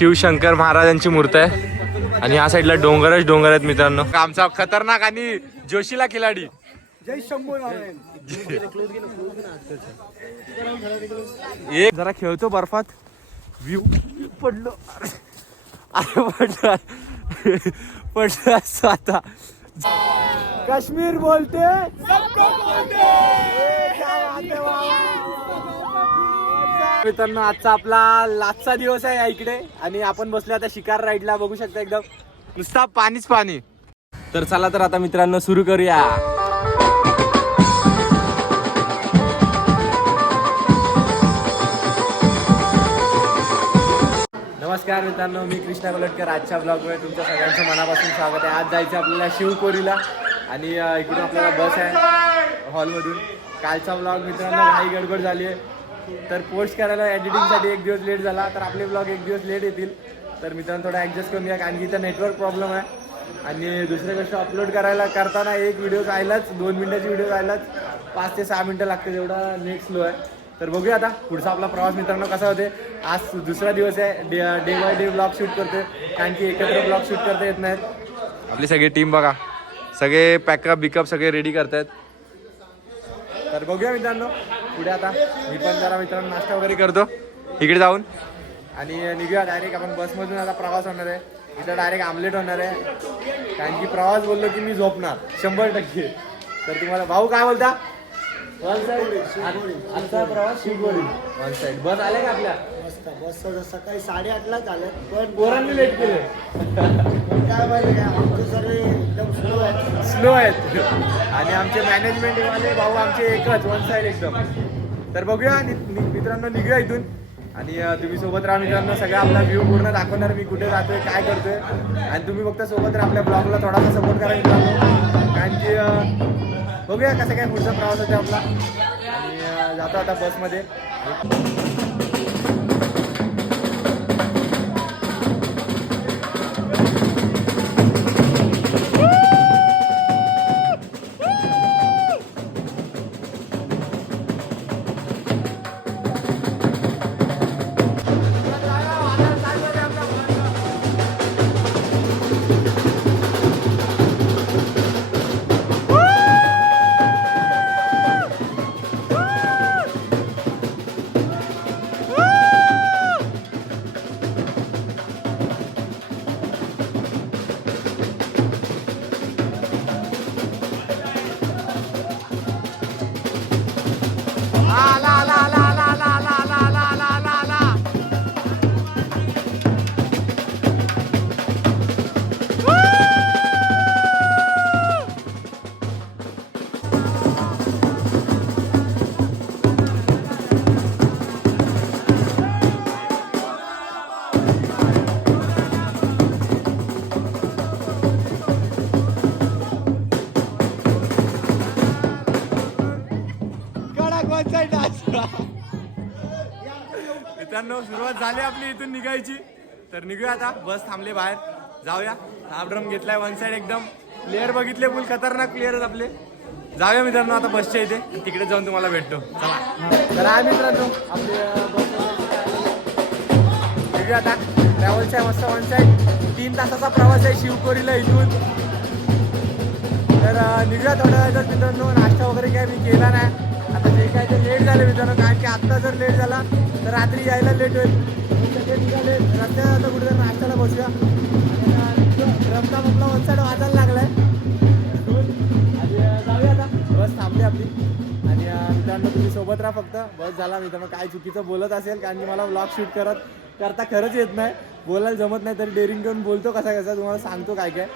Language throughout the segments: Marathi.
शिवशंकर महाराजांची मूर्ती आहे आणि या साईडला डोंगरच डोंगर आहेत मित्रांनो. आमचा खतरनाक आणि जोशीला खिलाडी जय शंभू नारायण. एक जरा खेळतो बर्फात. व्ह्यू पडलो अरे पडलं असं आता. काश्मीर बोलते मित्रांनो आजचा आपला लास्टचा दिवस आहे या इकडे आणि आपण बसलो आता शिकार राईडला. बघू शकता एकदम नुसता पाणीच पाणी. तर चला तर आता मित्रांनो सुरू करूया. नमस्कार मित्रांनो, मी कृष्णा कोलटकर. आजच्या ब्लॉगमध्ये तुमच्या सगळ्यांचं मनापासून स्वागत आहे. आज जायचं आपल्याला शिवकोरीला आणि इकडून आपल्याला बस आहे हॉलमधून. कालचा ब्लॉग मित्रांनो घाई गडबड झाली आहे तर पोस्ट करायला एडिटिंगसाठी एक दिवस लेट झाला तर आपले ब्लॉग एक दिवस लेट येतील. तर मित्रांनो थोडा ॲडजस्ट करून घ्या कारण की इथं नेटवर्क प्रॉब्लेम आहे आणि दुसरी गोष्ट अपलोड करताना एक व्हिडिओ जायलाच 2 मिनिटाची व्हिडिओ जायलाच 5 ते 6 मिनटं लागते. एवढा नेट स्लो आहे. तर बघूया आता पुढचा आपला प्रवास मित्रांनो कसा होते. आज दुसरा दिवस आहे. Day by day blog shoot करते कारण की एकत्र ब्लॉग शूट करता येत नाहीत. आपली सगळी टीम बघा सगळे पॅकअप बिकअप सगळे रेडी करतायत. तर बघूया मित्रांनो पुढे. आता मी पण जरा मित्रांनो नाश्ता वगैरे करतो इकडे जाऊन आणि निघूया डायरेक्ट. आपण बसमधून आता प्रवास होणार आहे. इथं डायरेक्ट आमलेट होणार आहे कारण की प्रवास बोललो की मी झोपणार 100%. तर तुम्हाला भाऊ काय बोलता. वन साईड आजचा प्रवास शिवकोरी वन साईड. बस आले का आपल्या बस सकाळी 8:30लाच आलं पण पोरांनी लेट केले. काय माहिती काय आमचे सर्व एकदम स्लो आहेत आणि आमचे मॅनेजमेंटवाले भाऊ आमचे एकच वन साईड एकदम. तर बघूया मित्रांनो निघूया इथून आणि तुम्ही सोबत राहा मित्रांनो. सगळा आपला व्ह्यू पूर्ण दाखवणार मी कुठे जातोय काय करतोय आणि तुम्ही फक्त सोबत राहा. आपल्या ब्लॉगला थोडासा सपोर्ट करा मित्रांनो कारण की बघूया कसं काय पुढचा प्रवास होते आपला. आणि जातो आता बसमध्ये. मित्रांनो सुरुवात झाली आपली इथून निघायची. तर निघूया आता. बस थांबले बाहेर. जाऊया. हाफड्रम घेतलाय वन साईड एकदम. प्लेअर बघितले फुल खतरनाक प्लेअर आहेत आपले. जाऊया मित्रांनो आता बसच्या इथे तिकडे जाऊन तुम्हाला भेटतो. चला तर आहे मित्रांनो आपले निघूया आता. ट्रॅव्हल्स आहे मस्त वन साईड. 3 तासाचा प्रवास आहे शिवकोरीला इथून. तर निघूया थोड्या वेळात मित्रांनो. नाश्ता वगैरे काय मी केला नाही. आता जे काय ते लेट झाले मित्रांनो कारण की आत्ता जर लेट झाला तर रात्री यायला लेट होईल. सगळे निघाले रस्त्यात आता कुठेतरी नाश्त्याला बसूया. रमता म्हटला वन साईड वाजायला लागलाय आणि जाऊया आता. बस थांबली आपली आणि मित्रांनो तुम्ही सोबत राहा फक्त. बस झाला मित्रांनो. काय चुकीचं बोलत असेल कारण की मला व्लॉग शूट करता खरंच येत नाही. बोलायला जमत नाही तरी डेअरिंग करून बोलतो कसा तुम्हाला सांगतो काय काय.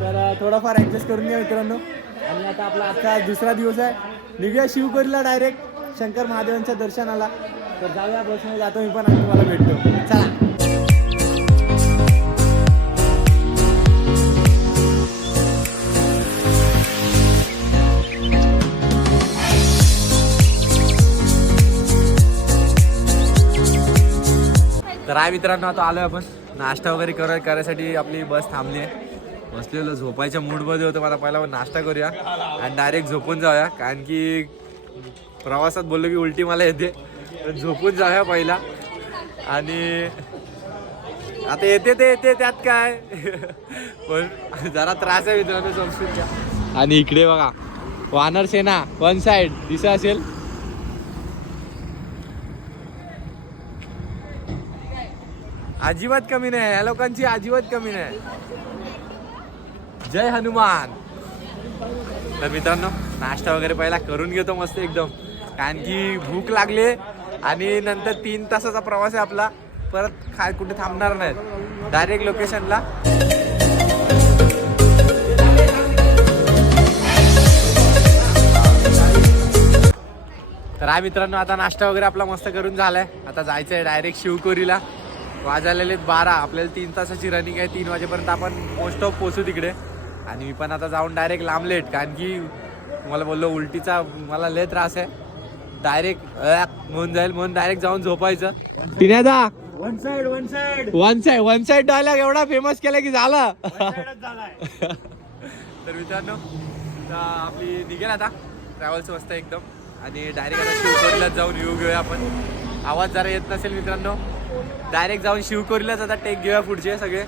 तर थोडाफार ॲडजस्ट करून घ्या मित्रांनो. आणि आता आपला आजचा दुसरा दिवस आहे. निघूया शिवकोरीला डायरेक्ट शंकर महादेवांच्या दर्शनाला. तर जाऊया बसमध्ये जातो मी पण आणि तुम्हाला भेटतो. चला तर आहे मित्रांनो आता आलोय आपण. नाश्ता वगैरे करायसाठी आपली बस थांबली आहे. बसलेलो झोपायच्या मूडमध्ये होतं. मला पहिला नाश्ता करूया आणि डायरेक्ट झोपून जाऊया कारण की प्रवासात बोललो की उलटी मला येते. तर झोपून जाऊया पहिला आणि आता येते ते येते त्यात काय. पण जरा त्रास आहे मित्रांनो संस्कृतच्या. आणि इकडे बघा वानर सेना वन साइड दिसत असेल. अजिबात कमी नाही या लोकांची, अजिबात कमी नाही. जय हनुमान. तर मित्रांनो नाश्ता वगैरे पहिला करून घेतो मस्त एकदम, कारण की भूक लागली आणि नंतर 3 तासाचा प्रवास आहे आपला. परत काय कुठे थांबणार नाही, डायरेक्ट लोकेशनला. तर हा मित्रांनो आता नाश्ता वगैरे आपला मस्त करून झालाय. आता जायचं आहे डायरेक्ट शिवकोरीला. वाजलेले 12. आपल्याला 3 तासाची रनिंग आहे. 3 वाजेपर्यंत आपण मोस्ट ऑफ पोहोचू तिकडे. आणि मी पण आता जाऊन डायरेक्ट लांब लेट, कारण की तुम्हाला बोललो उलटीचा मला लय त्रास आहे. डायरेक्ट होऊन जाईल म्हणून डायरेक्ट जाऊन झोपायचं. टिन्यादा one side one side one side dialogue एवढा फेमस केला की झालं. झालाय. तर मित्रांनो आपली निघेल आता ट्रॅव्हल्स मस्त एकदम. आणि डायरेक्ट आता शिवकोरीलाच जाऊन व्ह्यू घेऊया आपण. आवाज जरा येत नसेल मित्रांनो, डायरेक्ट जाऊन शिवकोरीलाच आता टेक घेऊया पुढचे सगळे.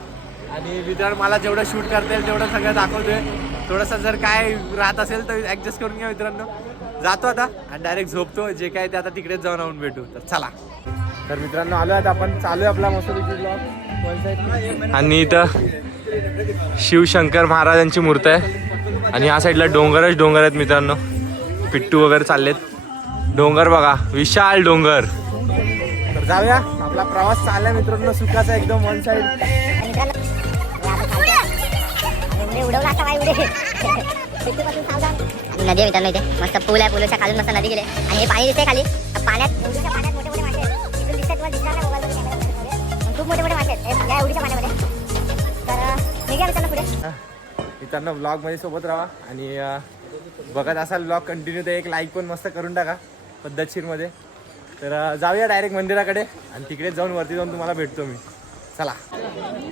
आणि मित्रांनो मला जेवढं शूट करता येईल तेवढं सगळं दाखवतोय. थोडंसं जर काय राहत असेल तर ॲडजस्ट करून घ्या मित्रांनो. जातो आता आणि डायरेक्ट झोपतो. जे काय ते आता तिकडेच जाऊन आणून भेटू. तर चला. तर मित्रांनो आलो आता आपण, चालू आहे आपला मस्त ब्लॉग. आणि इथं शिवशंकर महाराजांची मूर्ती आहे. आणि या साईडला डोंगरच डोंगर आहेत मित्रांनो. पिट्टू वगैरे चाललेत. डोंगर बघा, विशाल डोंगर. तर जाऊया, आपला प्रवास चाललाय मित्रांनो सुखाचा एकदम. वन साइड नदी आहे मित्रांनो. इथे मस्त पूल आहे. पुलाच्या खालून मस्त नदी गेले आणि हे पाणी दिसते खाली. पाण्यात मोठे मोठे मासे आहेत. इथून दिसतात, तुम्हाला दिसणार नाही मोबाईलमध्ये कॅमेरामध्ये. खूप मोठे मोठे मासे आहेत या एवढीच्या पाण्यामध्ये. तर निघा मित्रांनो पुढे. मित्रांनो ब्लॉग मध्ये सोबत राहा आणि बघत असाल ब्लॉग कंटिन्यू. तर एक लाईक पण मस्त करून टाका पद्धतशीरमध्ये. तर जाऊया डायरेक्ट मंदिराकडे आणि तिकडेच जाऊन वरती जाऊन तुम्हाला भेटतो मी. चला.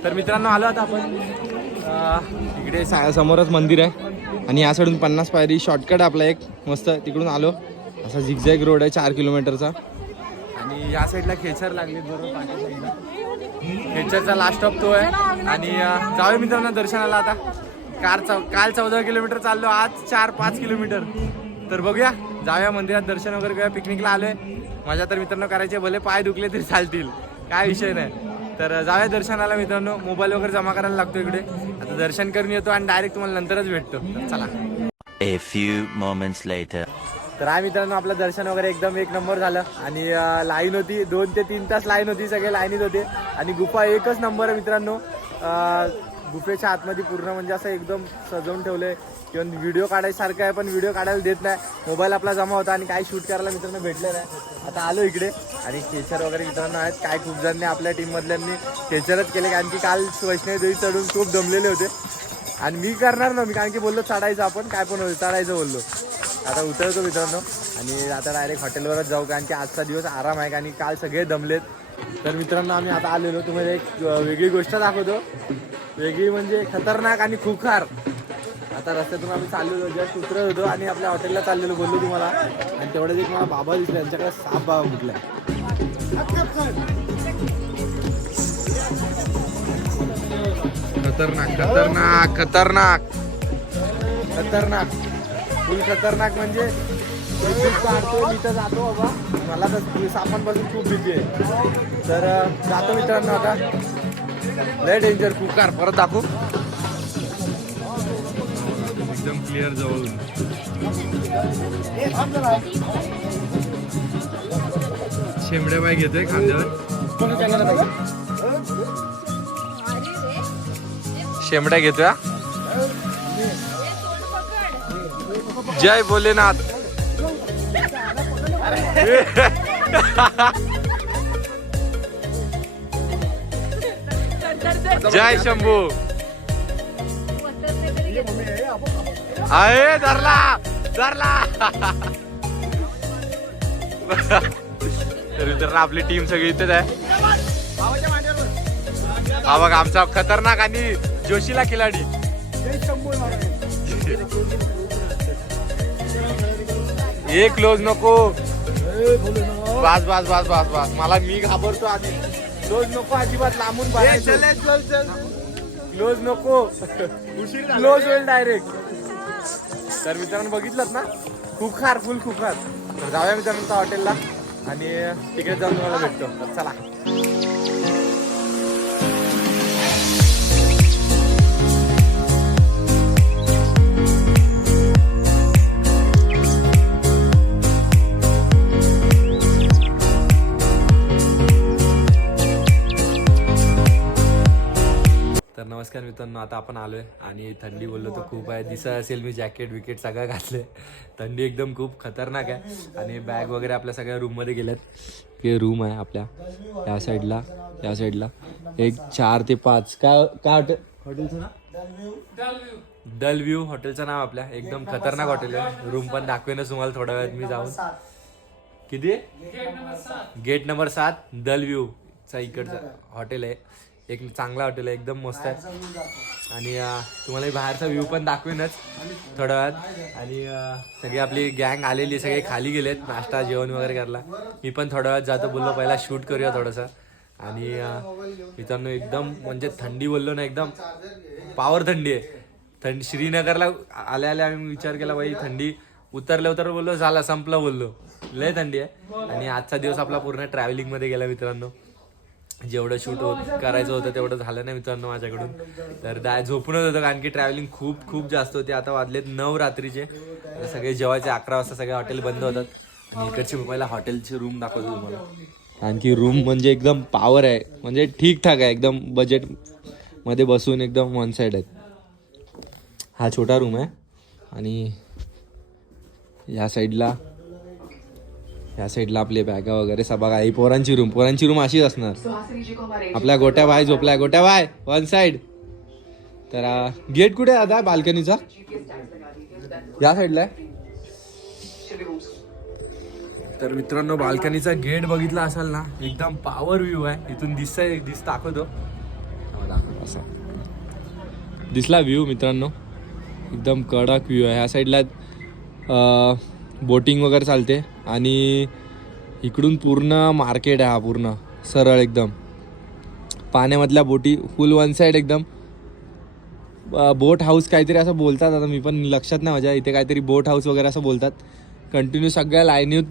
तर मित्रांनो आलो आता आपण. इकडे समोरच मंदिर आहे आणि या साईडून 50 पायरी शॉर्टकट आपला एक मस्त. तिकडून आलो असा झिगझॅग रोड आहे 4 किलोमीटरचा. आणि या साईडला खेचर लागले बरोबर पाठी साईडला. खेचरचा लास्ट स्टॉप तो आहे. आणि जाऊया मित्रांनो दर्शनाला आता. काल 14 किलोमीटर चाललो, आज 4-5 किलोमीटर. तर बघूया, जाऊया मंदिरात दर्शन वगैरे करूया. पिकनिकला आलोय. मजा तर मित्रांनो करायचे, भले पाय दुखले तरी चालतील, काय विषय नाही. तर जाऊया दर्शनाला मित्रांनो. मोबाईल वगैरे जमा करायला लागतो इकडे. आता दर्शन करून येतो आणि डायरेक्ट तुम्हाला नंतरच भेटतो. तर चला. A few moments later. तर हा मित्रांनो आपलं दर्शन वगैरे एकदम एक नंबर झालं. आणि लाईन होती 2 ते 3 तास लाईन होती, सगळे लाईनीत होते. आणि गुफा एकच नंबर आहे मित्रांनो. गुफेच्या आतमध्ये पूर्ण म्हणजे असं एकदम सजवून ठेवलंय. किंवा व्हिडिओ काढायसारखं आहे पण व्हिडिओ काढायला देत नाही. मोबाईल आपला जमा होता आणि काही शूट करायला मित्रांनो भेटलं नाही. आता आलो इकडे. आणि खेचर वगैरे मित्रांनो आहेत. काय खूप जणांनी आपल्या टीममधल्यांनी खेचरच केले, कारण की काल वैष्णवी देवी चढून खूप दमलेले होते. आणि मी करणार ना, मी कारण की बोललो चढायचं आपण, काय पण होतं चढायचं बोललो. आता उतरतो मित्रांनो आणि आता डायरेक्ट हॉटेलवरच जाऊ, कारण की आजचा दिवस आराम आहे. आणि काल सगळे दमलेत. तर मित्रांनो आम्ही आता आलेलो. तुम्हाला एक वेगळी गोष्ट दाखवतो. वेगळी म्हणजे खतरनाक आणि खुखार. आता रस्त्यातून आम्ही चाललेलो, जस्ट उतरत होतो आणि आपल्या हॉटेलला चाललेलो बोललो तुम्हाला. आणि तेवढ्याच एक मला बाबा दिसले, त्यांच्याकडे साप बाबा कुठला. खतरनाक खतरनाक खतरनाक खतरनाक फुल खतरनाक. म्हणजे काढतो तिथं जातो बाबा. मला तर सापांपासून खूप भीती आहे. तर जातो मित्रांनो आता. लय डेंजर खुकार. परत दाखवू एकदम क्लिअर जवळून. शेंबड्या बाई घेतोय खांद्यावर. शेंबड्या घेतोय. जय भोलेनाथ. जय शंभू. आहे धरला धरला. तर आपली टीम सगळी इथेच आहे. हा बघा आमचा खतरनाक आणि जोशीला खिलाडी. एक क्लोज नको. बस बस बस बस बस. मला मी घाबरतो आधी. क्लोज नको अजिबात, लांबून बघायचं. क्लोज नको, क्लोज होईल डायरेक्ट. तर मित्रांनो बघितलं ना, खुखार फुल खुखार. तर जाऊया मित्रांनो हॉटेलला आणि तिकडे जाऊन तुम्हाला भेटतो. तर चला. तर नमस्कार मित्रांनो, आता आपण आलोय आणि थंडी बोललो तर खूप आहे. दिसत असेल मी जॅकेट विकेट सगळं घातले. थंडी एकदम खूप खतरनाक आहे. आणि बॅग वगैरे आपल्या सगळ्या रूममध्ये गेल्यात. हे रूम आहे आपल्या या साईडला, या साईडला एक 4 ते 5. काय हॉटेलचं नाव? डल व्ह्यू हॉटेलचं नाव आपल्या. एकदम खतरनाक हॉटेल आहे. रूम पण दाखवेनच तुम्हाला थोड्या वेळात मी जाऊन. किती? गेट नंबर 7 डल व्ह्यू चा इकडचं हॉटेल आहे. एक चांगला हॉटेल आहे, एकदम मस्त आहे. आणि तुम्हाला बाहेरचा व्ह्यू पण दाखवेनच थोड्या वेळात. आणि सगळी आपली गँग आलेली, सगळे खाली गेलेत नाश्ता जेवण वगैरे करायला. मी पण थोड्या वेळात जातो, बोललो पहिला शूट करूया थोडंसं. आणि मित्रांनो एकदम म्हणजे थंडी बोललो ना, एकदम पावर थंडी आहे. थंडी श्रीनगरला आल्या आल्या आम्ही विचार केला बाई थंडी उतरल्या बोललो झाला संपलं, बोललो लय थंडी आहे. आणि आजचा दिवस आपला पूर्ण ट्रॅव्हलिंगमध्ये गेला मित्रांनो. जेवढं शूट करायचं होतं तेवढं झालं नाही मित्रांनो माझ्याकडून. तर झोपूनच होतं कारण की ट्रॅव्हलिंग खूप जास्त होती. आता वाजलेत 9 रात्रीचे. सगळे जेवायचे 11 वाजता सगळे हॉटेल बंद होतात. आणि इकडची पहिला हॉटेलची रूम दाखवतो तुम्हाला. कारण की रूम म्हणजे एकदम पॉवर आहे, म्हणजे ठीकठाक आहे एकदम. बजेट मध्ये बसून एकदम वन साईड आहेत. हा छोटा रूम आहे. आणि या साईडला आपले बॅगा वगैरे सभा काही. पोरांची रूम अशीच असणार. आपल्या गोट्या बाय झोपलाय, गोट्या बाय वन साईड. तर गेट कुठे आहे आता बाल्कनीचा? या साईडला आहे. तर मित्रांनो बाल्कनीचा गेट बघितला असाल ना, एकदम पॉवर व्ह्यू आहे. इथून दाखवतो असा दिसला व्ह्यू मित्रांनो. एकदम कडक व्ह्यू आहे. ह्या साईडला बोटिंग वगैरे चालते. आणि इकडून पूर्ण मार्केट आहे. हा पूर्ण सरळ एकदम पाण्यामधल्या बोटी फुल वन साईड एकदम. बोट हाऊस काहीतरी असं बोलतात, आता मी पण लक्षात नाही माझ्या. इथे काहीतरी बोट हाऊस वगैरे असं बोलतात. कंटिन्यू सगळ्या लाईनीत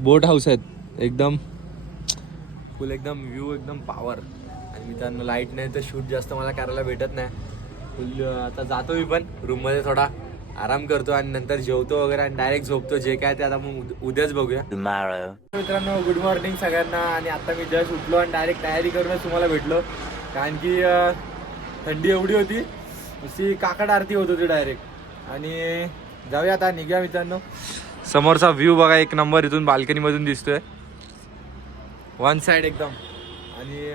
बोट हाऊस आहेत एकदम फुल. एकदम व्ह्यू एकदम पॉवर. आणि मित्रांनो लाईट नाही तर शूट जास्त मला करायला भेटत नाही. फुल आता जातो मी पण रूममध्ये, थोडा आराम करतो आणि नंतर जेवतो वगैरे आणि डायरेक्ट झोपतो. जे काय ते आता मग उद्याच बघूया. मित्रांनो गुड मॉर्निंग सगळ्यांना. आणि आता मी जस्ट उठलो आणि डायरेक्ट तयारी करूनच तुम्हाला भेटलो. कारण की थंडी एवढी होती, नुसती काकड आरती होत होती डायरेक्ट. आणि जाऊया आता, निघूया मित्रांनो. समोरचा व्ह्यू बघा एक नंबर. इथून बाल्कनीमधून दिसतोय वन साईड एकदम. आणि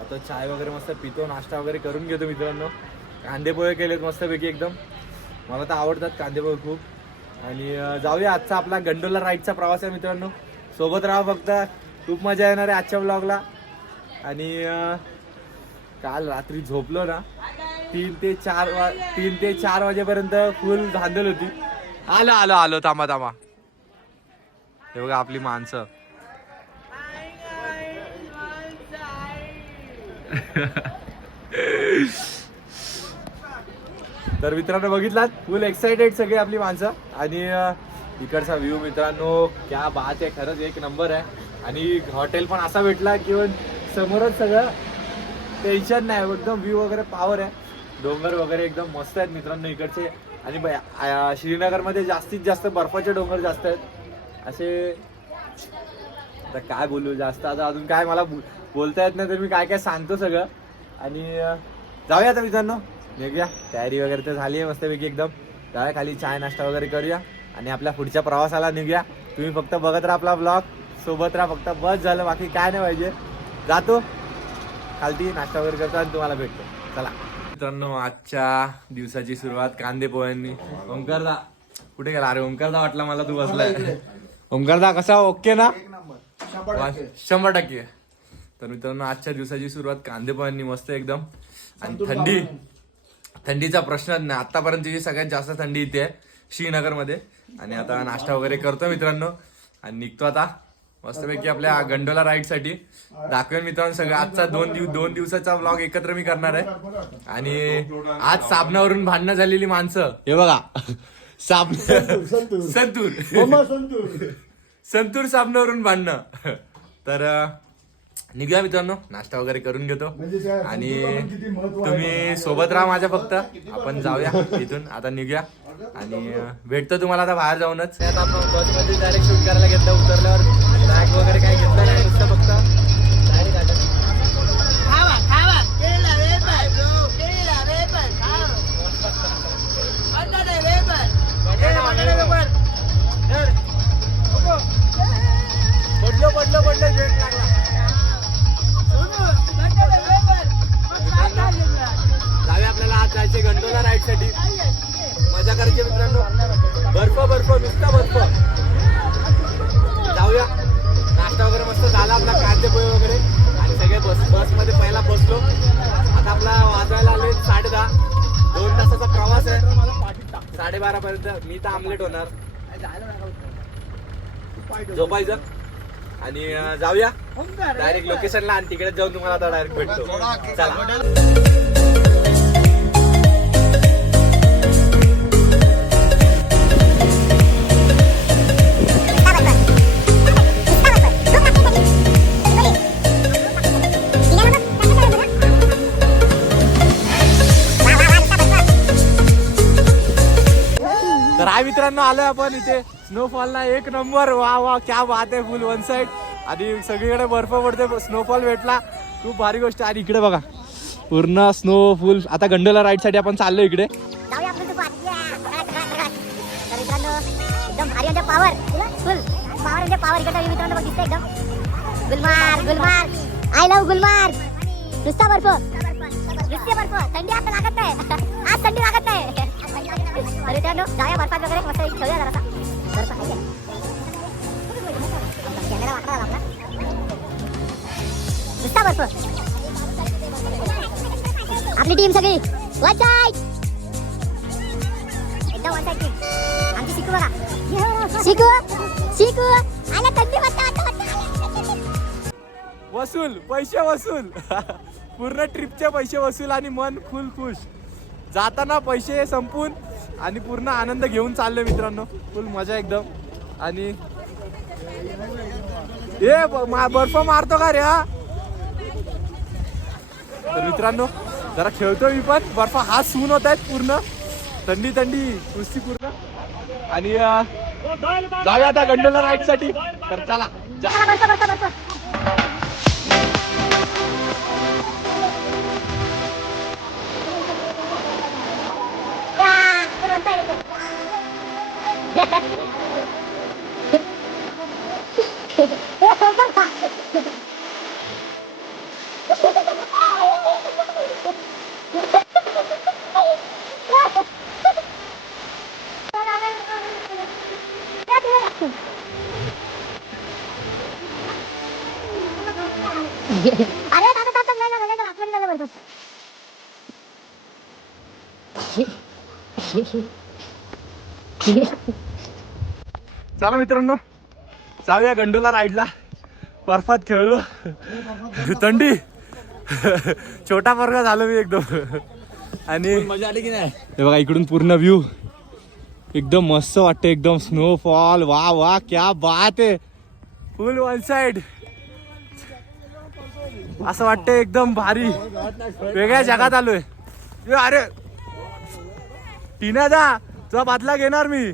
आता चाय वगैरे मस्त पितो, नाश्ता वगैरे करून घेतो मित्रांनो. कांदे पोहे केलेत मस्तपैकी एकदम. मला तर आवडतात कांदे पोहे खूप. आणि जाऊया. आजचा आपला गंडोला राईडचा प्रवास आहे मित्रांनो. सोबत राहा फक्त, खूप मजा येणार आहे आजच्या ब्लॉगला. आणि काल रात्री झोपलो ना 3 ते 4 वाजेपर्यंत फुल धांदल होती. आलो थांबा. हे बघा आपली माणसं. तर मित्रांनो बघितलात फुल एक्साइटेड सगळे आपली माणसं. आणि इकडचा व्ह्यू मित्रांनो क्या बात आहे, खरंच एक नंबर आहे. आणि हॉटेल पण असा भेटला की समोरच सगळं टेन्शन नाही, एकदम व्ह्यू वगैरे पॉवर आहे. डोंगर वगैरे एकदम मस्त आहेत मित्रांनो इकडचे. आणि श्रीनगरमध्ये जास्तीत जास्त बर्फाचे डोंगर जास्त आहेत असे. आता काय बोलू जास्त, आता अजून काय मला बोलता येत नाही, तर मी काय सांगतो सगळं. आणि जाऊया आता मित्रांनो, निघूया. तयारी वगैरे तर झाली आहे मस्तपैकी एकदम. जाऊया खाली चाय नाश्ता वगैरे करूया आणि आपल्या पुढच्या प्रवासाला निघूया. तुम्ही फक्त बघत राहा आपला ब्लॉग, सोबत राहा फक्त, बस झालं, बाकी काय नाही पाहिजे. जातो खालती, नाश्ता वगैरे करतो आणि तुम्हाला भेटतो. चला मित्रांनो, आजच्या दिवसाची सुरुवात कांदे पोह्यांनी. ओंकारदा कुठे गेला? अरे ओंकारदा वाटला मला तू बसलाय. ओंकारदा कसा? ओके ना? 100%. तर मित्रांनो आजच्या दिवसाची सुरुवात कांदे पोह्यांनी मस्त एकदम. आणि थंडीचा प्रश्नच नाही. आतापर्यंतची सगळ्यात जास्त थंडी इथे आहे श्रीनगरमध्ये. आणि आता नाश्ता वगैरे करतो मित्रांनो आणि निघतो आता मस्तपैकी आपल्या गंडोला राईड साठी दाखवेन मित्रांनो सगळं. आजचा 2 दिवसाचा व्लॉग एकत्र मी करणार आहे. आणि आज साबणावरून भांडणं झालेली माणसं हे बघा. संतूर साबणावरून भांडणं. तर निघूया मित्रांनो, नाश्ता वगैरे करून घेतो आणि तुम्ही सोबत राहा माझ्या. फक्त आपण जाऊया इथून आता, निघूया आणि भेटतो तुम्हाला आता बाहेर जाऊनच. आता आपण बसमध्ये डायरेक्ट शूट करायला घेतलं. उतरल्यावर बॅग वगैरे काही घेतलं नाही, नुसतं फक्त डायरेक्ट आलं. पडलं जेट लागला. जाऊया आपल्याला आज जायचे गंडोला राईड साठी. मजा करायची मित्रांनो. बर्फ नुसता बर्फ. जाऊया. नाश्ता वगैरे मस्त झाला आपला, कांदे पोहे वगैरे. आणि सगळे बसमध्ये पहिला बसलो. आता आपला वाजायला आले 10:30. 2 तासाचा प्रवास आहे. 12:30 पर्यंत मी तर आमलेट होणार. झोपायचं आणि जाऊया डायरेक्ट लोकेशनला आणि तिकडे जाऊन तुम्हाला आता डायरेक्ट भेटतो. चला. तर हा मित्रांनो आलोय आपण इथे स्नोफॉलला. 1 नंबर. वा क्या बात आहे. फुल वन साइड आणि सगळीकडे बर्फ पडते. स्नोफॉल भेटला, खूप भारी गोष्ट. आणि इकडे बघा पूर्ण स्नो फुल. आता गंडोला राईड साठी आपण चाललो इकडे. जाऊया आपण तर मित्रांनो एकदम भारी म्हणजे पावर फुल. पावर म्हणजे पावर. इकडे मित्रांनो बघ दिसतंय एकदम गुलमार्ग. I love Gulmarg. नुसता बर्फ. थंडी आता लागत नाही. आज थंडी लागत नाही. अरे मित्रांनो जाऊया बर्फात वगैरे मस्त खेळूया जरासा. बर्फ आहे कॅमेरा वाकडा आपला. नुसता बर्फ. आपली टीम सगळी वन साइड. एकदम वन साइड टीम. आमची शिकू बघा. शिकू आला थंडी वाटतं. वसूल पैसे वसूल. पूर्ण ट्रिपचे पैसे वसूल आणि मन फुल खुश. जाताना पैसे संपून आणि पूर्ण आनंद घेऊन चाललोय मित्रांनो. फुल मजा एकदम. आणि बर्फ मारतो का रे हा. तर मित्रांनो जरा खेळतो मी पण. बर्फ हात सून होत आहेत पूर्ण. थंडी नुसती पूर्ण. आणि जाऊया आता गंडोला राईड साठी. तर चला. चला मित्रांनो जाऊया गंडोला राईडला. बर्फात खेळलो. थंडी. छोटा पोरगा झालो मी एकदम. आणि मजा आली की नाही. हे बघा इकडून पूर्ण व्ह्यू एकदम मस्त वाटते. एकदम स्नोफॉल. वा क्या बात आहे. फुल वन साइड. असं वाटतंय एकदम भारी. वेगळ्या जगात आलोय. अरे टीना दा तुझा बदला घेणार मी.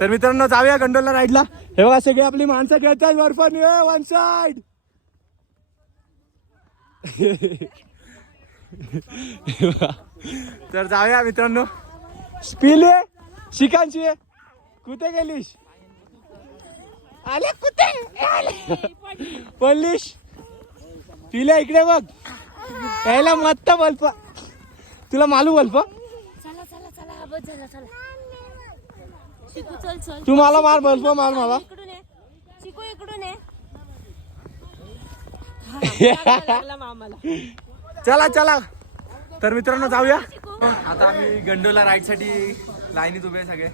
तर मित्रांनो जाऊया गंडोला राईडला. हे बघा सगळी आपली माणसं खेळतात बर्फाने वन साइड. तर जाऊया मित्रांनो. पिले शिकांची कुठे गेलीस. आले कुठे पडलीस. पिल्या इकडे बघ. यायला मस्त बल्प. तुला मालू बल्प. तू मला मार बल्प. मार मला. चला. तर मित्रांनो जाऊया. आता आम्ही गंडोला राईड साठी लाईनीत उभे सगळे.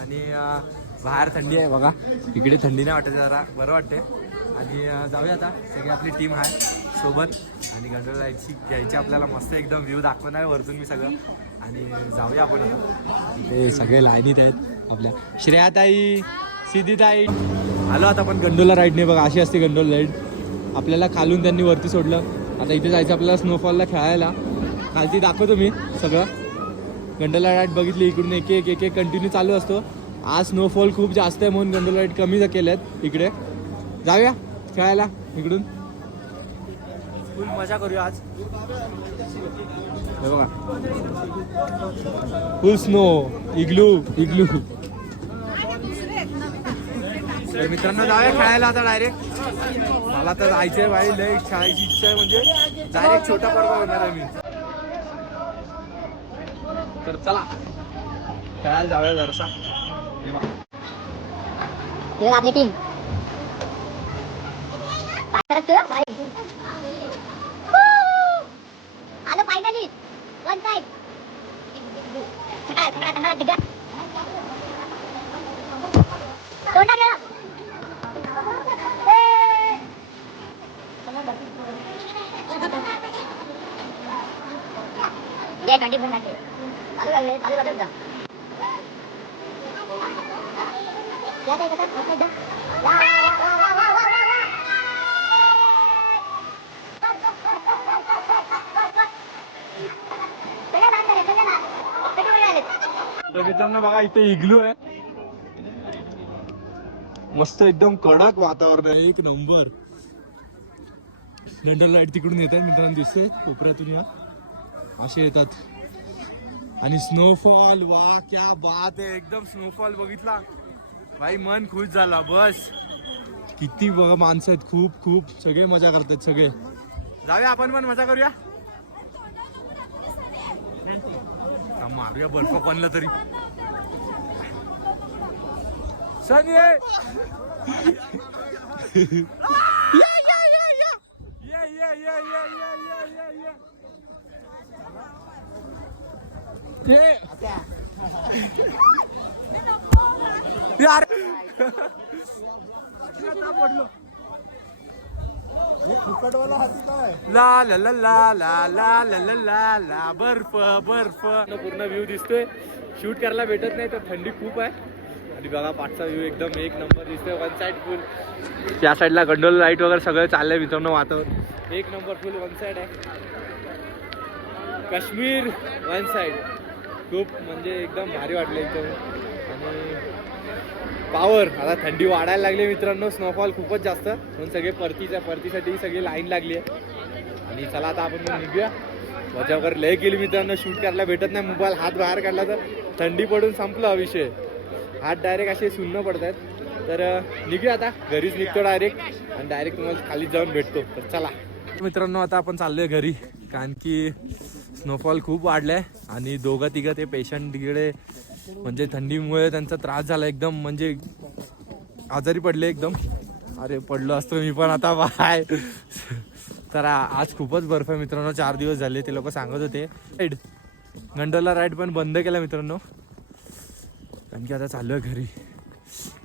आणि बाहेर थंडी आहे बघा, इकडे थंडी नाही वाटत, जरा बरं वाटते. आणि जाऊया आता, सगळी आपली टीम आहे सोबत आणि गंडोला घ्यायची आपल्याला मस्त एकदम व्ह्यू दाखवणार आहे वरतून मी सगळं. आणि जाऊया आपण आता. हे सगळे लाईनीत आहेत आपल्या श्रेयाताई, सिद्धीताई. आलो आता आपण गंडोला राईडने. बघा अशी असते गंडोला राईड. आपल्याला खालून त्यांनी वरती सोडलं. आता इथे जायचं आपल्याला स्नोफॉलला खेळायला. खालती दाखवतो मी सगळं. गंडोला राईड बघितली इकडून एक एक कंटिन्यू चालू असतो. आज स्नोफॉल खूप जास्त आहे म्हणून गंडोला राईड कमी केल्यात इकडे. जाऊया खेळायला इकडून, फुल मजा करूया आज. हे बघा फुल स्नो, इग्लू. तर मित्रांनो जाऊया खेळायला आता डायरेक्ट. मला तर जायचंय भाई, लय खेळायची इच्छा आहे. म्हणजे डायरेक्ट छोटा पर्व होणार आहे मी. तर चला खेळायला जाऊया जरासा. आपली टीम आलो फायनली वन साइड. ये 20 मिनट लागले. चालू करतो का? या काय करता? एकदा मित्रांनो बघा इथे इग्लू आहे, मस्त एकदम कडक वातावरण आहे, एक नंबर. गंडोला राईड तिकडून येत आहे मित्रांनो, दिसतंय कोपऱ्यातून. या असे येतात. आणि स्नोफॉल, वा क्या बात आहे. एकदम स्नोफॉल बघितला भाई, मन खुश झाला. बस किती बघा माणसं आहेत, खूप सगळे मजा करतात सगळे. जाऊया आपण पण मजा करूया. मारूया बर्फ बनला तरी. सांग यार पडलो. ला ला ला ला ला ला ला ला ला ला बर्फ. पूर्ण व्ह्यू दिसतोय. शूट करायला भेटत नाही तर थंडी खूप आहे. आणि बघा पाठचा व्ह्यू एकदम एक नंबर दिसतोय. वन साइड फुल, त्या साईडला गंडोला लाईट वगैरे सगळं चाललंय मित्रांनो. वातावरण एक नंबर फुल वन साइड आहे. काश्मीर वन साइड खूप म्हणजे एकदम भारी वाटलं एकदम. आणि पावर आता थंडी वाढायला लागली मित्रांनो. स्नोफॉल खूपच जास्त म्हणून सगळे परतीसाठी सगळी लाईन लागली आहे. आणि चला आता आपण मग निघूया. मजा वगैरे लय केली मित्रांनो. शूट करायला भेटत नाही. मोबाईल हात बाहेर काढला तर थंडी पडून संपला विषय. हात डायरेक्ट असे सुन्न पडत आहेत. तर निघूया आता, घरीच निघतो डायरेक्ट. आणि डायरेक्ट तुम्हाला खाली जाऊन भेटतो. तर चला मित्रांनो आता आपण चाललोय घरी, कारण की स्नोफॉल खूप वाढलाय. आणि दोघं ते पेशंट तिकडे म्हणजे थंडीमुळे त्यांचा त्रास झाला एकदम, म्हणजे आजारी पडले एकदम. अरे पडलो असतो मी पण आता बाय. तर आज खूपच बर्फ आहे मित्रांनो. 4 दिवस झाले ते लोक सांगत होते. गंडोला राईड पण बंद केला मित्रांनो, कारण की आता चालू आहे घरी.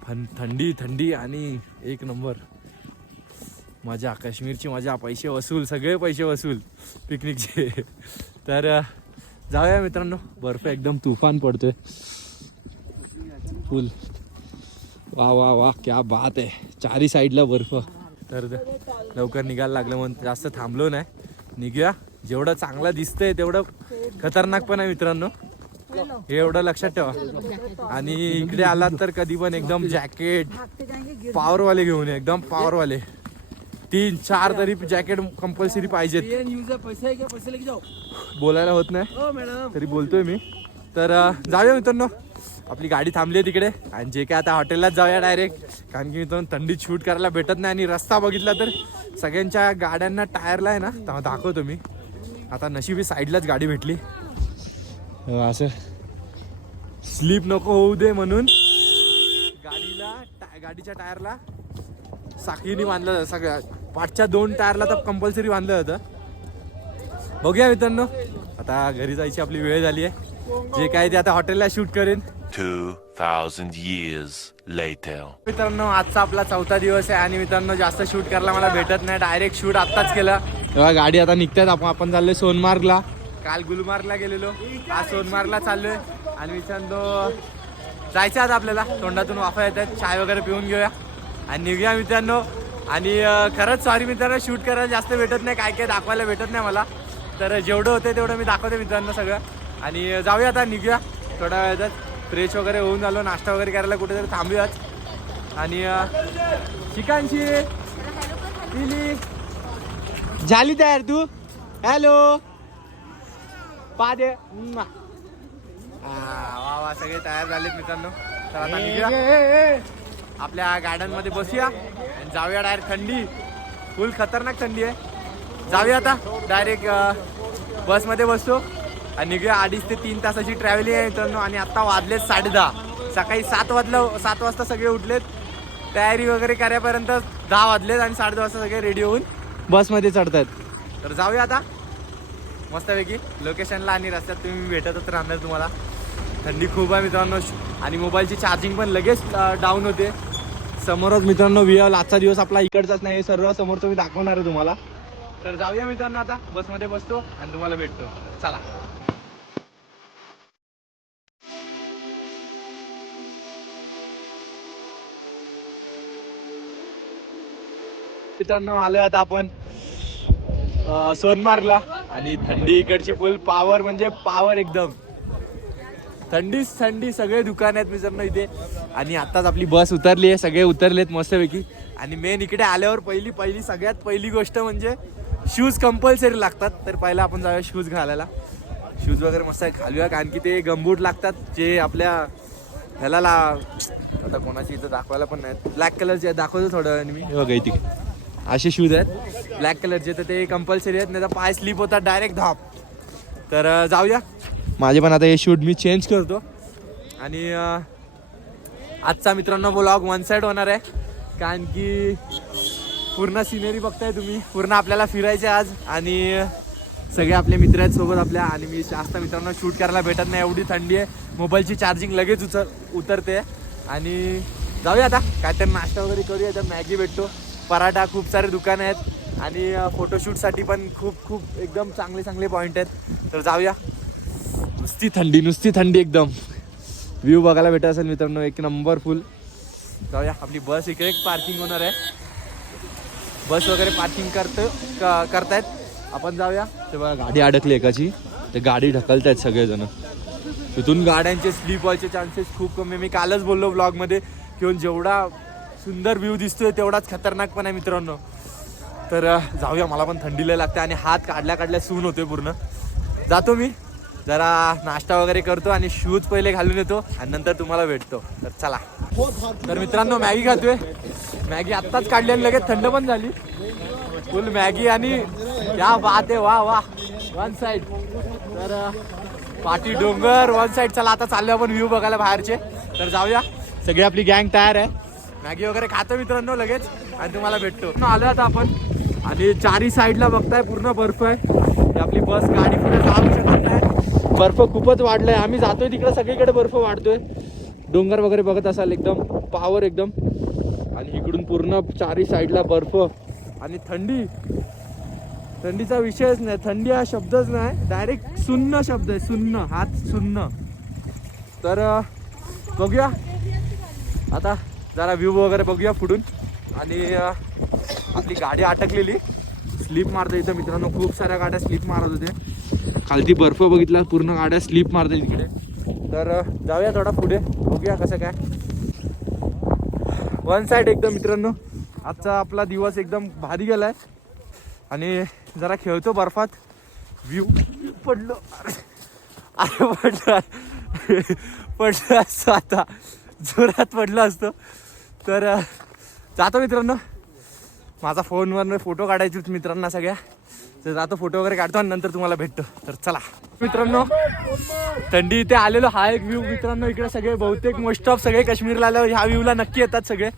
पण थंडी आणि एक नंबर मजा, काश्मीरची मजा. पैसे वसूल, सगळे पैसे वसूल पिकनिकचे. तर जाऊया मित्रांनो. बर्फ एकदम तुफान पडतोय फुल. वा वा वा क्या बात आहे. 4ही साईडला बर्फ. तर लवकर निघायला लागलं म्हणून जास्त थांबलो नाही. निघूया. जेवढं चांगलं दिसतंय तेवढं खतरनाक पण आहे मित्रांनो, हे एवढं लक्षात ठेवा. आणि इकडे आलात तर कधी पण एकदम जॅकेट पॉवरवाले घेऊन, एकदम पॉवरवाले 3-4 तरी जॅकेट कंपल्सरी पाहिजेत. बोलायला होत नाही तरी बोलतोय मी. तर जाऊया मित्रांनो. आपली गाडी थांबली आहे तिकडे. आणि जे काय आता हॉटेललाच जाऊया डायरेक्ट, कारण की मित्रांनो थंडीत शूट करायला भेटत नाही. आणि रस्ता बघितला तर सगळ्यांच्या गाड्यांना टायरला आहे ना, तेव्हा दाखवतो मी. आता नशिबी साईडलाच गाडी भेटली. असं स्लीप नको होऊ दे म्हणून गाडीच्या टायरला साखळीने बांधलं जातं. सगळ्या पाठच्या 2 टायरला तर कंपल्सरी बांधलं जातं. बघूया मित्रांनो. आता घरी जायची आपली वेळ झाली आहे. जे काय ते आता हॉटेलला शूट करेन. 2,000 years later. मित्रांनो आजचा आपला 4था दिवस आहे आणि मित्रांनो जास्त शूट करायला मला भेटत नाही. डायरेक्ट शूट आत्ताच केलं. तेव्हा गाडी आता निघतात. आपण चाललोय सोनमार्गला. काल गुलमार्गला गेलेलो, आज सोनमार्गला चाललोय. आणि मित्रांनो जायचं आज आपल्याला. तोंडातून वाफा येतात. चाय वगैरे पिऊन घेऊया आणि निघूया मित्रांनो. आणि खरंच सॉरी मित्रांनो, शूट करायला जास्त भेटत नाही, काय काय दाखवायला भेटत नाही मला. तर जेवढं होतं तेवढं मी दाखवते मित्रांनो सगळं. आणि जाऊया आता, निघूया थोड्या वेळात. फ्रेश वगैरे होऊन झालो, नाश्ता वगैरे करायला कुठेतरी थांबूयाच. आणि चिकनची पिली झाली तयार. तू हॅलो पा दे. वा वा, सगळे तयार झालेत मित्रांनो. तर आता निघूया, आपल्या गार्डन मध्ये बसूया आणि जाऊया डायरेक्ट. थंडी फुल खतरनाक थंडी आहे. जाऊया आता डायरेक्ट बसमध्ये बसतो आणि निघूया. 2.5 ते 3 तासाची ट्रॅव्हलिंग आहे मित्रांनो. आणि आता वाजलेत 10:30. सकाळी 7 वाजता सगळे उठलेत. तयारी वगैरे करायपर्यंत 10 वाजलेत आणि 10:30 वाजता सगळे रेडी होऊन बसमध्ये चढतात. तर जाऊया आता मस्तपैकी लोकेशनला. आणि रस्त्यात तुम्ही भेटतच राहणार तुम्हाला. थंडी खूप आहे मित्रांनो आणि मोबाईलची चार्जिंग पण लगेच डाऊन होते. समोरच मित्रांनो VL. आजचा दिवस आपला इकडचाच नाही, सर्व समोरचं मी दाखवणार आहे तुम्हाला. तर जाऊया मित्रांनो, आता बसमध्ये बसतो आणि तुम्हाला भेटतो. चला. मित्रांनो आलोय आता आपण सोनमार्गला. आणि थंडी इकडची फुल पावर, म्हणजे पावर एकदम. थंडीच थंडी, सगळे दुकान आहेत मित्रांनो इथे. आणि आताच आपली बस उतरली आहे, सगळे उतरलेत मस्तपैकी. आणि मेन इकडे आल्यावर सगळ्यात पहिली गोष्ट म्हणजे शूज कंपल्सरी लागतात. तर पहिला आपण जाऊया शूज घालायला. शूज वगैरे मस्त घालूया, कारण की ते गमबूट लागतात जे आपल्या ह्याला आता कोणाची इथं दाखवायला पण नाही. ब्लॅक कलरचे दाखवतो थोडं वेळाने मी. हे बघा इथे असे शूज आहेत ब्लॅक कलरचे, तर ते कंपल्सरी आहेत, नाही तर पाय स्लिप होतात डायरेक्ट धाप. तर जाऊया. माझे पण आता हे शूट मी चेंज करतो. आणि आजचा मित्रांनो ब्लॉग 1 साइड होणार आहे, कारण की पूर्ण सिनेरी बघताय तुम्ही. पूर्ण आपल्याला फिरायचं आज. आणि सगळे आपले मित्र आहेत सोबत आपल्या. आणि मी जास्त मित्रांनो शूट करायला भेटत नाही, एवढी थंडी आहे. मोबाईलची चार्जिंग लगेच उतरते. आणि जाऊया आता, काहीतरी नाश्ता वगैरे करूया. तर मॅगी भेटतो, पराठा, खूप सारे दुकानं आहेत. आणि फोटोशूटसाठी पण खूप एकदम चांगले पॉईंट आहेत. तर जाऊया. नुसती थंडी एकदम. व्ह्यू बघायला भेटत असेल मित्रांनो, एक नंबर फुल. जाऊया. आपली बस इकडे पार्किंग होणार आहे. बस वगैरे पार्किंग करतायत. आपण जाऊया. तेव्हा गाडी अडकली एकाची, ते गाडी ढकलतायत सगळेजण. तिथून गाड्यांचे स्लिप व्हायचे चान्सेस खूप कमी. मी कालच बोललो ब्लॉगमध्ये की जेवढा सुंदर व्ह्यू दिसतोय तेवढाच खतरनाक पण आहे मित्रांनो. तर जाऊया. मला पण थंडीला लागते आणि हात काढल्या सून होते पूर्ण. जातो मी जरा, नाश्ता वगैरे करतो आणि शूज पहिले घालून येतो आणि नंतर तुम्हाला भेटतो. तर चला. तर मित्रांनो मॅगी खातोय. मॅगी आत्ताच काढली आणि लगेच थंड पण झाली. फुल मॅगी आणि या बात आहे. वा 1 साइड. तर पाठी डोंगर 1 साइड. चला आता चाललो आपण व्ह्यू बघायला बाहेरचे. तर जाऊया. सगळी आपली गँग तयार आहे. मॅगी वगैरे खातो मित्रांनो लगेच आणि तुम्हाला भेटतो. आलो आता आपण. आणि 4ही साईडला बघताय पूर्ण बर्फ आहे. आपली बस गाडी पुढे जाऊ शकत नाही, बर्फ खूपच वाढलाय. आम्ही जातोय तिकडे सगळीकडे बर्फ वाढतोय. डोंगर वगैरे बघत असाल, एकदम पावर एकदम. आणि इकडून पूर्ण 4ही साईडला बर्फ आणि थंडीचा विषयच नाही. थंडी हा शब्दच नाही, डायरेक्ट सुन्न शब्द आहे. सुन्न, हात सुन्न. तर बघूया आता जरा व्ह्यू वगैरे बघूया पुढून. आणि आपली गाडी अटकलेली, स्लिप मारते इथं मित्रांनो. खूप साऱ्या गाड्या स्लिप मारत होते. खालती बर्फ बघितला, पूर्ण गाड्या स्लिप मारते तिकडे. तर जाऊया थोडा पुढे, बघूया कसं काय. 1 साइड एकदम मित्रांनो. आजचा आपला दिवस एकदम भारी गेलाय. आणि जरा खेळतो बर्फात. व्ह्यू पडलो, अरे पडलं असतं, आता जोरात पडलं असतं. तर जातो मित्रांनो. माझा फोनवरनं फोटो काढायचे होते मित्रांना सगळ्या. तर जातो, फोटो वगैरे काढतो आणि नंतर तुम्हाला भेटतो. तर चला मित्रांनो. थंडी इथे आलेलो हा एक व्ह्यू मित्रांनो. इकडे सगळे बहुतेक मोस्ट ऑफ सगळे काश्मीरला आल्यावर ह्या व्ह्यूला नक्की येतात सगळे.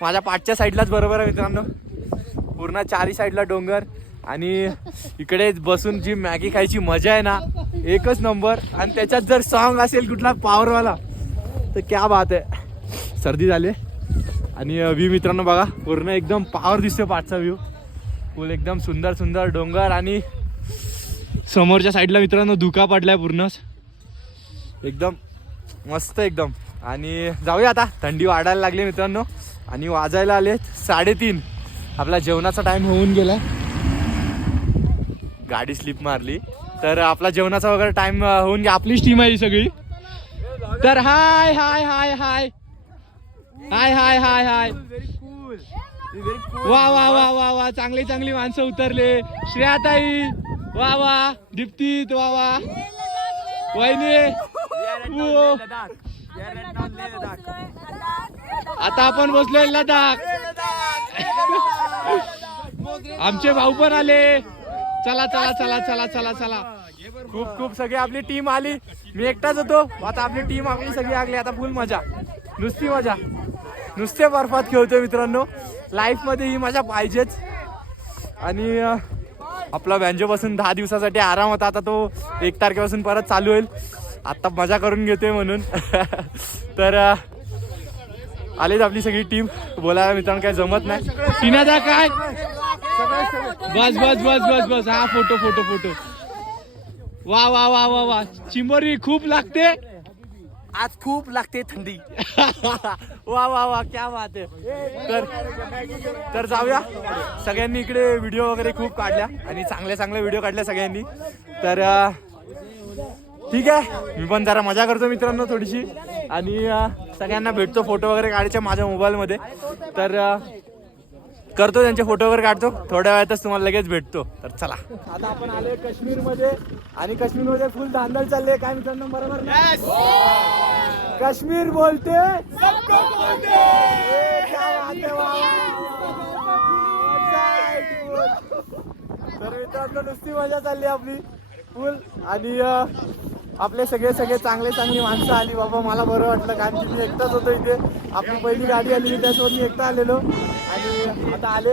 माझ्या पाठच्या साईडलाच बरोबर आहे मित्रांनो. पूर्ण 4ही साईडला डोंगर. आणि इकडे बसून जी मॅगी खायची मजा आहे ना, एकच नंबर. आणि त्याच्यात जर सॉन्ग असेल कुठला पॉवरवाला, तर क्या बात आहे. सर्दी झाली आणि व्ह्यू मित्रांनो बघा पूर्ण एकदम पावर दिसतो पाठचा व्ह्यू. फुल एकदम सुंदर सुंदर डोंगर आणि समोरच्या साईडला मित्रांनो धुका पडलाय पूर्णच एकदम मस्त एकदम. आणि जाऊया आता, थंडी वाढायला लागली मित्रांनो आणि वाजायला आले 3:30. आपला जेवणाचा टाइम होऊन गेला. गाडी स्लिप मारली तर आपला जेवणाचा वगैरे टाइम होऊन गेला. आपलीच टीम आहे ही सगळी. तर हाय हाय हाय हाय हाय हाय हाय हाय. वा वा वा वा वा, चांगली चांगली माणसं उतरले. श्रेयाताई वा वा, दीप्ती वा वा, वहिनी. आता आपण बसलोय लडाख. आमचे भाऊ पण आले. चला चला चला चला चला चला. खूप खूप सगळी आपली टीम आली. मी एकटाच होतो, आता आपली टीम आपली सगळी आली. आता फुल मजा, नुसती मजा, नुसते बर्फात खेळतोय मित्रांनो. लाईफ मध्ये ही मजा पाहिजेच. आणि आपला बँजो पासून 10 दिवसासाठी आराम होता, आता तो 1 तारखेपासून परत चालू होईल. आता मजा करून घेतोय म्हणून. तर आलीच आपली सगळी टीम. बोलायला मित्रांनो काय जमत नाही. टिनादा काय बस बस बस बस बस. हा फोटो फोटो फोटो. वा वा वा वा वा. चिंबोरी खूप लागते आज, खूप लागते थंडी. वा वा वा, क्या बात आहे. तर जाऊया. सगळ्यांनी इकडे व्हिडिओ वगैरे खूप काढल्या आणि चांगल्या चांगल्या व्हिडिओ काढल्या सगळ्यांनी. तर ठीक आहे, मी पण जरा मजा करतो मित्रांनो थोडीशी आणि सगळ्यांना भेटतो. फोटो वगैरे काढायचे माझ्या मोबाईलमध्ये, तर करतो त्यांचे फोटो वगैरे काढतो. थोड्या वेळातच तुम्हाला लगेच भेटतो. तर चला, आता आपण आले काश्मीरमध्ये आणि काश्मीरमध्ये फुल धांदल चालले. काय मित्रांनो बरोबर ना? काश्मीर बोलते तर मित्रांनो नुसती मजा चालली आपली फुल. आणि आपले सगळे चांगले चांगली माणसं आली. बाबा मला बरं वाटलं, कारण की मी एकटाच होतो इथे. आपली पहिली गाडी आली, त्यासोबत मी एकटा आलेलो. आणि आता आले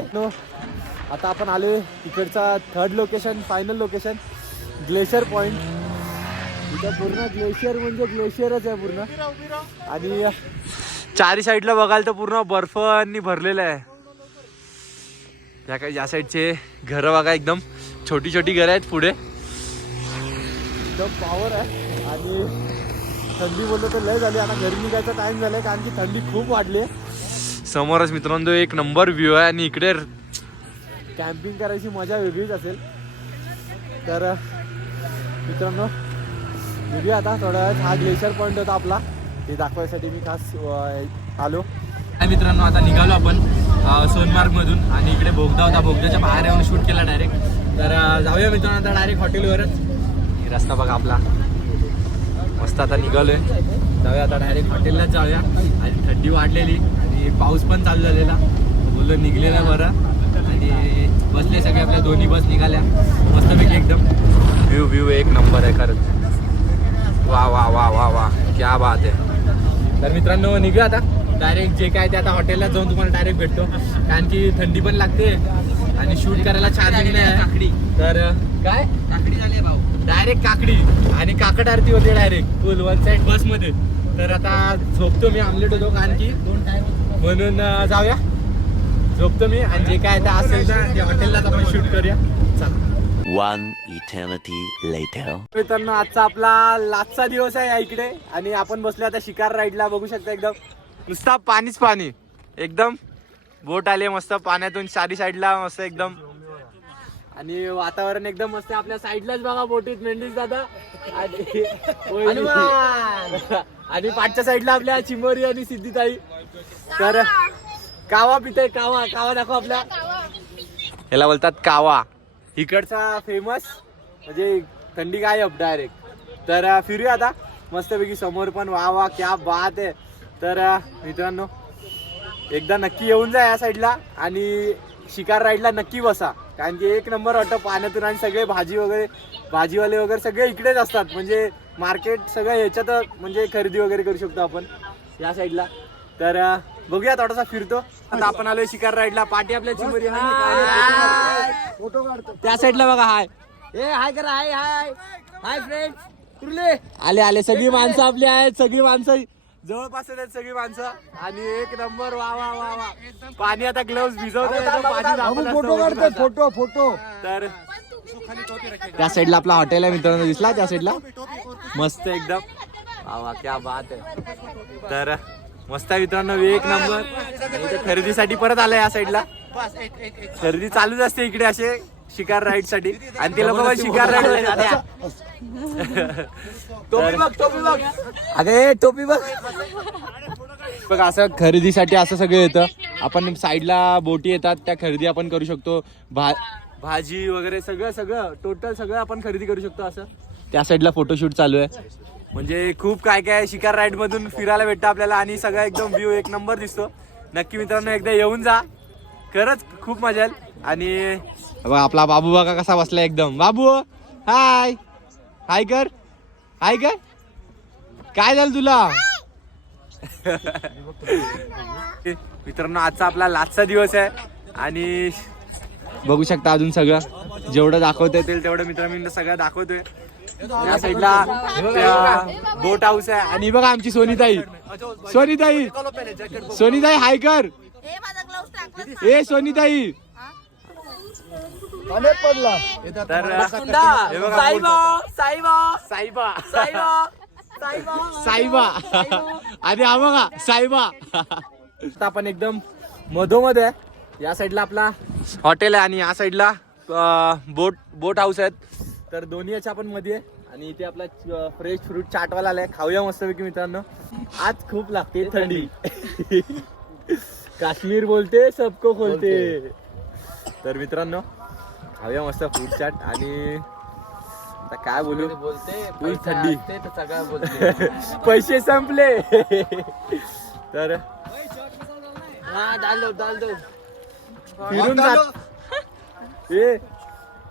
आता आपण आले इकडचा 3rd location, final location glacier point. इथं पूर्ण ग्लेशियर म्हणजे ग्लेशियरच आहे पूर्ण. आणि चारी साईडला बघाल तर पूर्ण बर्फांनी भरलेलं आहे. या साईडचे घरं बघा, एकदम छोटी छोटी घरं आहेत पुढे. एकदम पॉवर आहे. आणि थंडी बोललो तर लय झाली. आता घरी निघायचा टाइम झालाय, कारण की थंडी खूप वाढली आहे. समोरच मित्रांनो एक नंबर व्ह्यू आहे आणि इकडे कॅम्पिंग करायची मजा वेगळीच असेल. तर मित्रांनो निघूया आता थोड्या वेळात. हा ग्लेशियर पॉईंट होता आपला, ते दाखवायसाठी मी खास आलो. मित्रांनो आता निघालो आपण सोनमार्गमधून आणि इकडे बोगदा होता, बोगद्याच्या बाहेर येऊन शूट केला डायरेक्ट. तर जाऊया मित्रांनो आता डायरेक्ट हॉटेलवरच. रस्ता बघा आपला मस्त. आता निघालोय, जाऊया आता डायरेक्ट हॉटेललाच जाऊया. आणि थंडी वाढलेली आणि पाऊस पण चालू झालेला, बोललो निघलेला बरं. आणि बसले सगळे, आपल्या दोन्ही बस निघाल्या मस्तपैकी. एकदम व्ह्यू एक नंबर आहे खरंच. वा वा वा वा वा, क्या बात आहे. तर मित्रांनो निघूया आता डायरेक्ट. जे काय ते आता हॉटेलला जाऊन तुम्हाला डायरेक्ट भेटतो, कारण की थंडी पण लागते आणि शूट करायला चार्जिंग नाही आहे. तर काय काकडी झाली भाऊ, डायरेक्ट काकडी आणि काकड आरती होते डायरेक्ट फुल 1 साईड बसमध्ये. तर आता झोपतो मी, आमलेट होतो कारण की 2 टाइम म्हणून. जाऊया, झोपतो मी आणि जे काय ते असेल ना ते हॉटेललाच आपण शूट करूया. चला. One eternity later. मित्रांनो आजचा आपला लास्टचा दिवस आहे या इकडे आणि आपण बसलो आता शिकार राईडला. बघू शकता एकदम नुसता पाणीच पाणी. एकदम बोट आले मस्त पाण्यातून चारी साईडला मस्त एकदम. आणि वातावरण एकदम मस्त. आपल्या साईडलाच बघा बोटीत मेंढीज दादा आणि पाठच्या साईडला आपल्या चिंबोरी आणि सिद्धीताई. तर कावा पिते, कावा कावा दाखव आपल्या. याला बोलतात कावा, इकडचा फेमस म्हणजे थंडी गायब डायरेक्ट. तर फिरूया आता मस्तपैकी. समोर पण वा वा क्या बात आहे. तर मित्रांनो एकदा नक्की येऊन जा या साईडला आणि शिकार राईडला नक्की बसा, कारण की एक नंबर वाटतं पाण्यातून. आणि सगळे भाजीवाले वगैरे सगळे इकडेच असतात. म्हणजे मार्केट सगळं ह्याच्यात म्हणजे खरेदी वगैरे करू शकतो आपण या साईडला. तर बघूया थोडासा फिरतो. आता आपण आलोय शिकार राईडला. पाठी आपल्या चिंबोरी फोटो काढतो त्या साईडला बघा. हाय हाय करा. Hi friends. आले सगळी माणसं आपली आहेत. सगळी माणसं जवळपास आहेत सगळी माणसं आणि एक नंबर वा वा वा वा. पाणी आता ग्लोव्स भिजवतात पाणी फोटो काढते फोटो फोटो. तर त्या साईडला आपला हॉटेल आहे मित्रांनो, दिसला त्या साईडला मस्त एकदम वा वा क्या बात आहे. तर मस्त आहे मित्रांनो, एक नंबर. इथे खरेदीसाठी परत आलाय या साईडला. खरेदी चालूच असते इकडे असे शिकार राईड साठी आणि ते लोक शिकार राईड अरे टोपी बघ बघ. असं खरेदीसाठी असं सगळं येतं. आपण साईडला बोटी येतात त्या खरेदी आपण करू शकतो. भाजी वगैरे सगळं सगळं टोटल सगळं आपण खरेदी करू शकतो. असं त्या साईडला फोटोशूट चालू आहे. म्हणजे खूप काय काय शिकार राईड मधून फिरायला भेटतं आपल्याला आणि सगळं एकदम व्ह्यू एक नंबर दिसतो. नक्की मित्रांनो एकदा येऊन जा, खरंच खूप मजा येईल. आणि आपला बाबू बघा कसा बसला एकदम. बाबू हाय हाय कर हाय कर. काय झालं तुला? मित्रांनो आजचा आपला लास्टचा दिवस आहे आणि बघू शकता अजून सगळं जेवढं दाखवता येतील तेवढं मित्रांनो सगळं दाखवतोय. या साईडला बोट हाऊस आहे आणि बघा आमची सोनीताई सोनीताई सोनीताई हाय कर. ए सोनीताई पडला. साईबा आणि हा बघा साईबा. आपण एकदम मधोमध आहे. या साईडला आपला हॉटेल आहे आणि या साईडला बोट हाऊस आहेत. तर दोन्ही याच्या आपण मध्ये आहे आणि इथे आपला फ्रेश फ्रूट चाटवाला आलाय. खाऊया मस्तपैकी मित्रांनो. आज खूप लागते थंडी. काश्मीर बोलते सबको खोलते. तर मित्रांनो खाऊया मस्त फ्रूट चाट आणि आता काय बोलू फुल थंडी. पैसे संपले. तर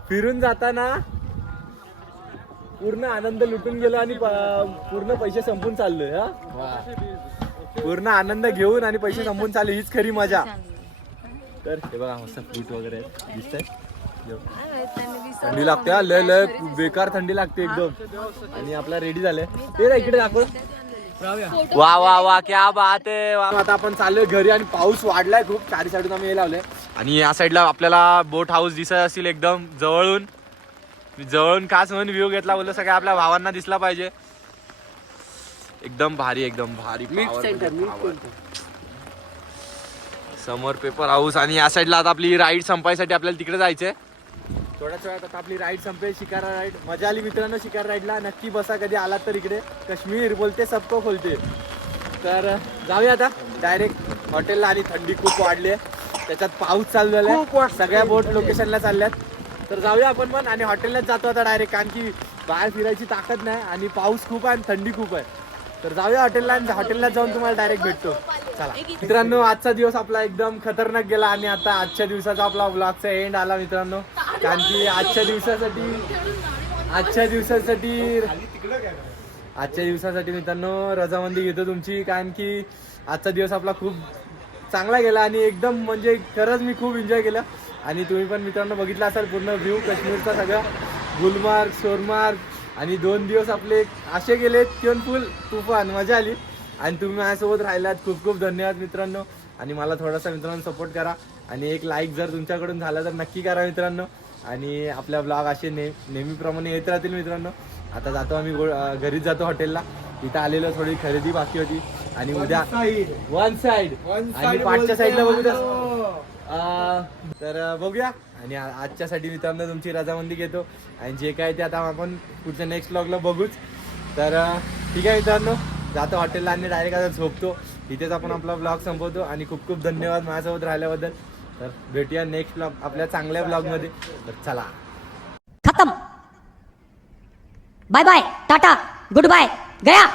फिरून जाताना पूर्ण आनंद लुटून गेलो आणि पूर्ण पैसे संपून चाललोय. पूर्ण आनंद घेऊन आणि पैसे संपून चालले, हीच खरी मजा. तर हे बघा मस्त फ्रूट वगैरे दिसतंय. थंडी लागते हा, लय लय बेकार थंडी लागते एकदम. आणि आपला रेडी झालंय ते ना इकडे दाखव. वा वा वा क्या बात आहे. आता आपण चाललोय घरी आणि पाऊस वाढलाय खूप. चारी साईडून आम्ही हे लावले आणि या साईडला आपल्याला बोट हाऊस दिसत असेल एकदम जवळून खास म्हणून व्ह्यू घेतला. बोललो सगळ्या आपल्या भावांना दिसला पाहिजे. एकदम भारी एकदम भारी. समोर पेपर हाऊस आणि या साईडला आता आपली राईड संपायसाठी आपल्याला तिकडे जायचंय. थोड्याच वेळात आता आपली राईड संपेल. शिकारा राईड मजा आली मित्रांनो. शिकार राईडला नक्की बसा कधी आलात तर इकडे. काश्मीर बोलते सबको खोलते. तर जाऊया आता डायरेक्ट हॉटेलला. आणि थंडी खूप वाढली आहे, त्याच्यात पाऊस चालू झालाय. सगळ्या बोट लोकेशनला चालल्यात. तर जाऊया आपण पण आणि हॉटेललाच जातो आता डायरेक्ट, कारण की बाहेर फिरायची ताकद नाही आणि पाऊस खूप आहे आणि थंडी खूप आहे. तर जाऊया हॉटेलला आणि हॉटेलला जाऊन तुम्हाला डायरेक्ट भेटतो. चला मित्रांनो आजचा दिवस आपला एकदम खतरनाक गेला आणि आता आजच्या दिवसाचा आपला व्लॉगचा एंड आला मित्रांनो. कारण की आजच्या दिवसासाठी मित्रांनो रजामंदी घेतो तुमची. कारण की आजचा दिवस आपला खूप चांगला गेला आणि एकदम म्हणजे खरंच मी खूप एन्जॉय केलं. आणि तुम्ही पण मित्रांनो बघितला असाल पूर्ण व्ह्यू काश्मीरचा सगळा. गुलमार्ग सोनमार्ग आणि 2 दिवस आपले असे गेले किंवा फुल तुफान मजा आली. आणि तुम्ही माझ्यासोबत राहिलात खूप खूप धन्यवाद मित्रांनो. आणि मला थोडासा मित्रांनो सपोर्ट करा आणि एक लाईक जर तुमच्याकडून झाला तर नक्की करा मित्रांनो. आणि आपल्या ब्लॉग असे नेहमीप्रमाणे येत राहतील मित्रांनो. आता जातो आम्ही घरीच जातो हॉटेलला. इथं आलेलो थोडी खरेदी बाकी होती आणि उद्या वन साइड आणि पाठच्या साईडला बघू. तर बघूया. आणि आजच्यासाठी मित्रांनो तुमची रजामंदी घेतो आणि जे काय ते आता आपण पुढच्या नेक्स्ट ब्लॉगला बघूच. तर ठीक आहे मित्रांनो जातो हॉटेलला आणि डायरेक्ट आता झोपतो. इथेच आपण आपला ब्लॉग संपवतो आणि खूप खूप धन्यवाद माझ्यासोबत राहिल्याबद्दल. तर भेटूया नेक्स्ट ब्लॉग आपल्या चांगल्या ब्लॉगमध्ये. तर चला खत्म. Bye bye tata goodbye गया.